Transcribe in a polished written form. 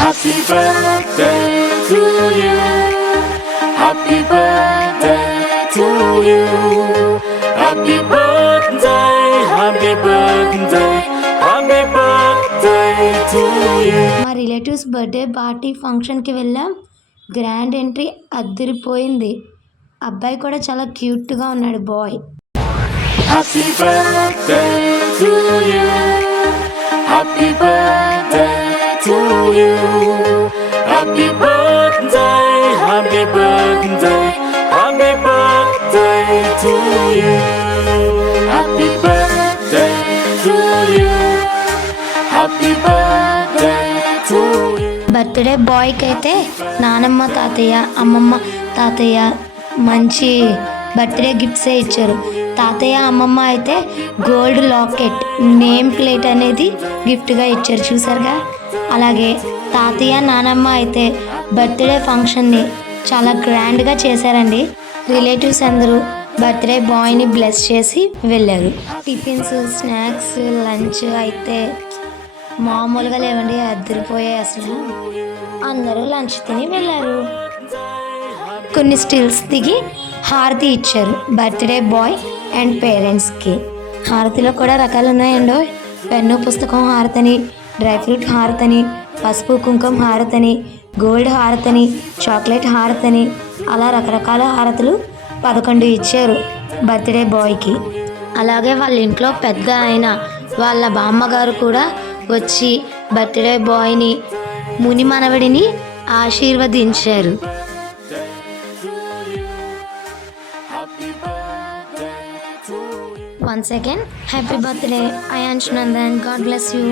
Happy birthday to you. Happy birthday to you. Happy birthday, happy birthday, happy birthday to you. మా relatives birthday party ఫంక్షన్కి వెళ్ళాం. Grand entry అదిరిపోయింది. అబ్బాయి కూడా చాలా క్యూట్గా ఉన్నాడు bye. Happy birthday to you. Happy birthday to you. Happy birthday, happy birthday, happy birthday to you. Happy birthday to you. Happy birthday to you. Birthday బాయ్కి అయితే నానమ్మ తాతయ్య అమ్మమ్మ తాతయ్య మంచి బర్త్డే గిఫ్ట్సే ఇచ్చారు. తాతయ్య అమ్మమ్మ అయితే గోల్డ్ లాకెట్ నేమ్ ప్లేట్ అనేది గిఫ్ట్గా ఇచ్చారు చూసారుగా. అలాగే తాతయ్య నానమ్మ అయితే బర్త్డే ఫంక్షన్ని చాలా గ్రాండ్గా చేశారండి. రిలేటివ్స్ అందరూ బర్త్డే బాయ్ని బ్లెస్ చేసి వెళ్ళారు. టిఫిన్స్ స్నాక్స్ లంచ్ అయితే మామూలుగా లేవండి, అదిరిపోయాయి అసలు. అందరూ లంచ్ తిని వెళ్ళారు. కొన్ని స్టిల్స్ దిగి హారతి ఇచ్చారు బర్త్డే బాయ్ అండ్ పేరెంట్స్కి. హారతిలో కూడా రకాలు ఉన్నాయండో. పెన్ను పుస్తకం హారతని, డ్రై ఫ్రూట్ హారతని, పసుపు కుంకుమ హారతని, గోల్డ్ హారతని, చాక్లెట్ హారతని, అలా రకరకాల హారతులు 11 ఇచ్చారు బర్త్డే బాయ్కి. అలాగే వాళ్ళ ఇంట్లో పెద్ద అయిన వాళ్ళ బామ్మగారు కూడా వచ్చి బర్త్డే బాయ్ని ముని మనవడిని ఆశీర్వదించారు. Once again, happy birthday, Ayansh Nandan. God bless you.